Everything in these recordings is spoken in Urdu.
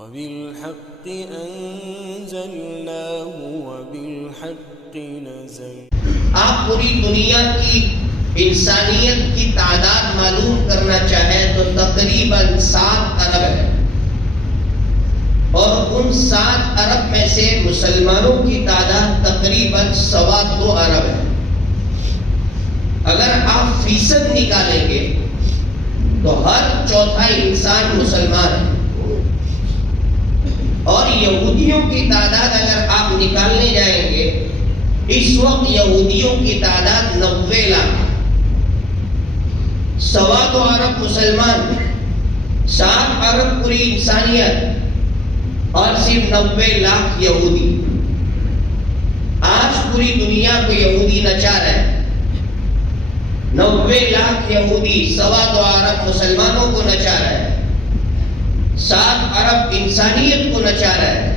وبالحق أنزلناه وبالحق نزل. آپ پوری دنیا کی انسانیت کی تعداد معلوم کرنا چاہیں تو تقریباً 7 ارب ہے، اور ان 7 ارب میں سے مسلمانوں کی تعداد تقریباً 2.25 ارب ہے. اگر آپ فیصد نکالیں گے تو ہر چوتھا انسان مسلمان ہے، اور یہودیوں کی تعداد اگر آپ نکالنے جائیں گے اس وقت یہودیوں کی تعداد 90 لاکھ، 2.25 ارب مسلمان، 7 ارب پوری انسانیت اور صرف 90 لاکھ یہودی. آج پوری دنیا کو یہودی نچار ہے. 90 لاکھ یہودی 2.25 ارب مسلمانوں کو نچا رہا ہے، 7 ارب انسانیت کو نچا رہا ہے.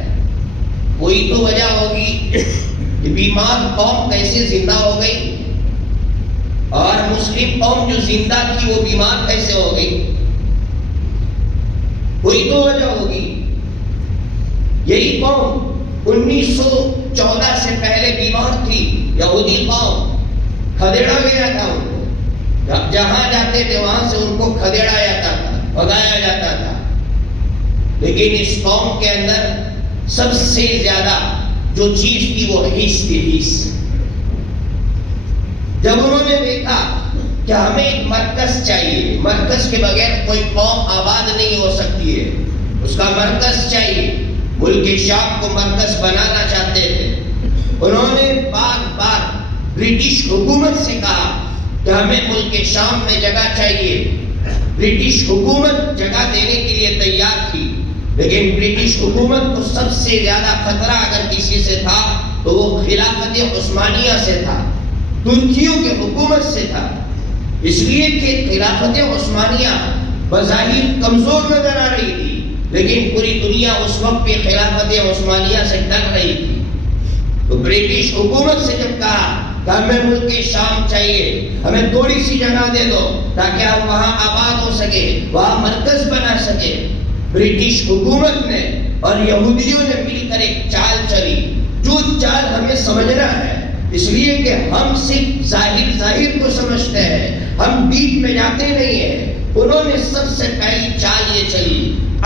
کوئی تو وجہ ہوگی کہ بیمار قوم کیسے زندہ ہو گئی، اور مسلم قوم جو زندہ تھی وہ بیمار کیسے ہو گئی. کوئی تو وجہ ہوگی. یہی قوم 1914 سے پہلے بیمار تھی، یہودی قوم، کھدیڑا گیا تھا ان کو. جہاں جاتے تھے وہاں سے ان کو کھدیڑا جاتا تھا، بھگایا جاتا تھا. لیکن اس قوم کے اندر سب سے زیادہ جو چیز تھی وہ حس تھی، حس. جب انہوں نے دیکھا کہ ہمیں ایک مرکز چاہیے، مرکز کے بغیر کوئی قوم آباد نہیں ہو سکتی ہے، اس کا مرکز چاہیے. ملک شام کو مرکز بنانا چاہتے تھے. انہوں نے بار بار برٹش حکومت سے کہا کہ ہمیں ملک شام میں جگہ چاہیے. برٹش حکومت جگہ دینے کے لیے تیار تھی، لیکن برٹش حکومت کو سب سے زیادہ خطرہ اگر کسی سے تھا تو وہ خلافت عثمانیہ سے تھا، ترکیوں کے حکومت سے تھا. اس لیے کہ خلافت عثمانیہ بظاہر کمزور نظر آ رہی تھی، لیکن پوری دنیا اس وقت پہ خلافت عثمانیہ سے ڈر رہی تھی. تو برٹش حکومت سے جب کہا کہ ہمیں ملک شام چاہیے، ہمیں تھوڑی سی جگہ دے دو تاکہ ہم وہاں آباد ہو سکے، وہاں مرکز بنا سکے، برٹش حکومت نے اور یہودیوں نے مل کر ایک چال چلی. جو چال ہمیں سمجھنا ہے، اس لیے کہ ہم صرف ظاہر کو سمجھتے ہیں، ہم بیچ میں جاتے نہیں ہیں. انہوں نے سب سے پہلی چال یہ چلی،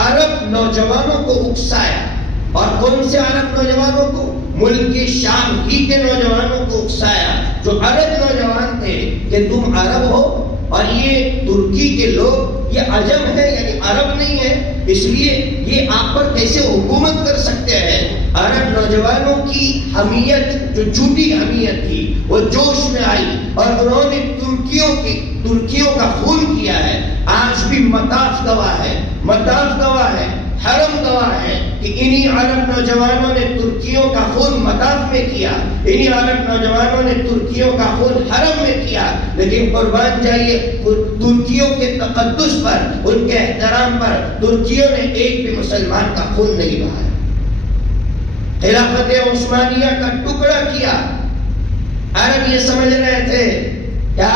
عرب نوجوانوں کو اکسایا. اور کون سے عرب نوجوانوں کو؟ ملک شام ہی کے نوجوانوں کو اکسایا جو عرب نوجوان تھے کہ تم عرب ہو اور یہ ترکی کے لوگ یہ عجم ہے، یعنی عرب نہیں ہے، اس لیے یہ آپ پر کیسے حکومت کر سکتے ہیں. عرب نوجوانوں کی حمیت جو جھوٹی حمیت تھی وہ جوش میں آئی اور انہوں نے ترکیوں کا خون کیا ہے. آج بھی مطاف گواہ ہے، مطاف گواہ ہے، حرم گواہ ہے کہ انہی عرب نوجوانوں نے ترکیوں کا خون مطاف میں کیا، انہی عرب نوجوانوں نے ترکیوں کا خون حرم میں کیا. لیکن قربان جائیے ترکیوں کے تقدس پر، ان کے احترام پر ترکیوں نے ایک بھی مسلمان کا خون نہیں بہایا. خلافت عثمانیہ کا ٹکڑا کیا. عرب یہ سمجھ رہے تھے کہ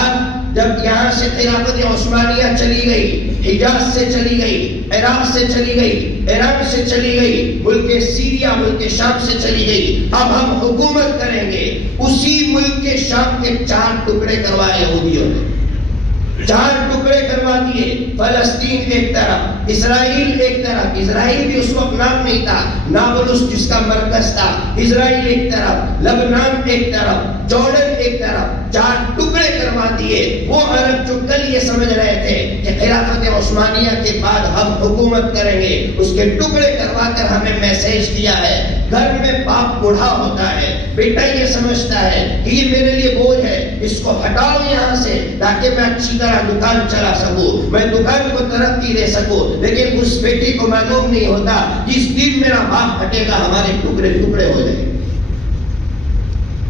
جب یہاں سے خلافت عثمانیہ چلی گئی، حجاز سے چلی گئی، عراق سے چلی گئی، عراق سے چلی گئی، ملک سیریا، ملک شام سے چلی گئی، اب ہم حکومت کریں گے. اسی ملک شام کے 4 ٹکڑے کروائے یہودیوں نے، 4 ٹکڑے کروا دیے. فلسطین ایک طرف، اسرائیل ایک طرف. اسرائیل بھی اس وقت نام نہیں تھا، نابلس جس کا مرکز تھا. اسرائیل ایک طرف، لبنان ایک طرف، جارڈن ایک طرف. 4 ٹکڑے کروا دیے. وہ عرب جو کل یہ سمجھ رہے تھے کہ خلافت عثمانیہ کے بعد ہم حکومت کریں گے، اس کے ٹکڑے کروا کر ہمیں میسیج دیا ہے. گھر میں باپ بوڑھا ہوتا ہے، بیٹا یہ سمجھتا ہے کہ یہ میرے لیے بوجھ ہے، اس کو ہٹاؤ یہاں سے تاکہ میں اچھی طرح دکان چلا سکوں، میں دکان کو ترقی دے سکوں. لیکن اس بیٹی کو معلوم نہیں ہوتا جس دن میرا باپ ہٹے گا ہمارے ٹکڑے ٹکڑے ہو جائیں گے.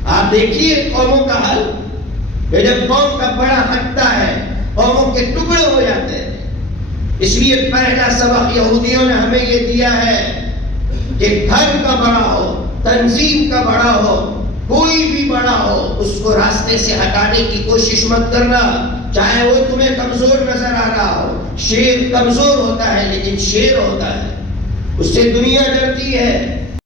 آپ دیکھیے قوموں کا حل، کہ جب قوم کا بڑا ہٹتا ہے قوموں کے ٹکڑے ہو جاتے ہیں. اس لیے پہلا سبق یہودیوں نے ہمیں یہ دیا ہے کہ گھر کا بڑا ہو، تنظیم کا بڑا ہو، کوئی بھی بڑا ہو، اس کو راستے سے ہٹانے کی کوشش مت کرنا، چاہے وہ تمہیں کمزور نظر آ رہا ہو. شیر کمزور ہوتا ہے لیکن شیر ہوتا ہے. اس سے دنیا ڈرتی ہے،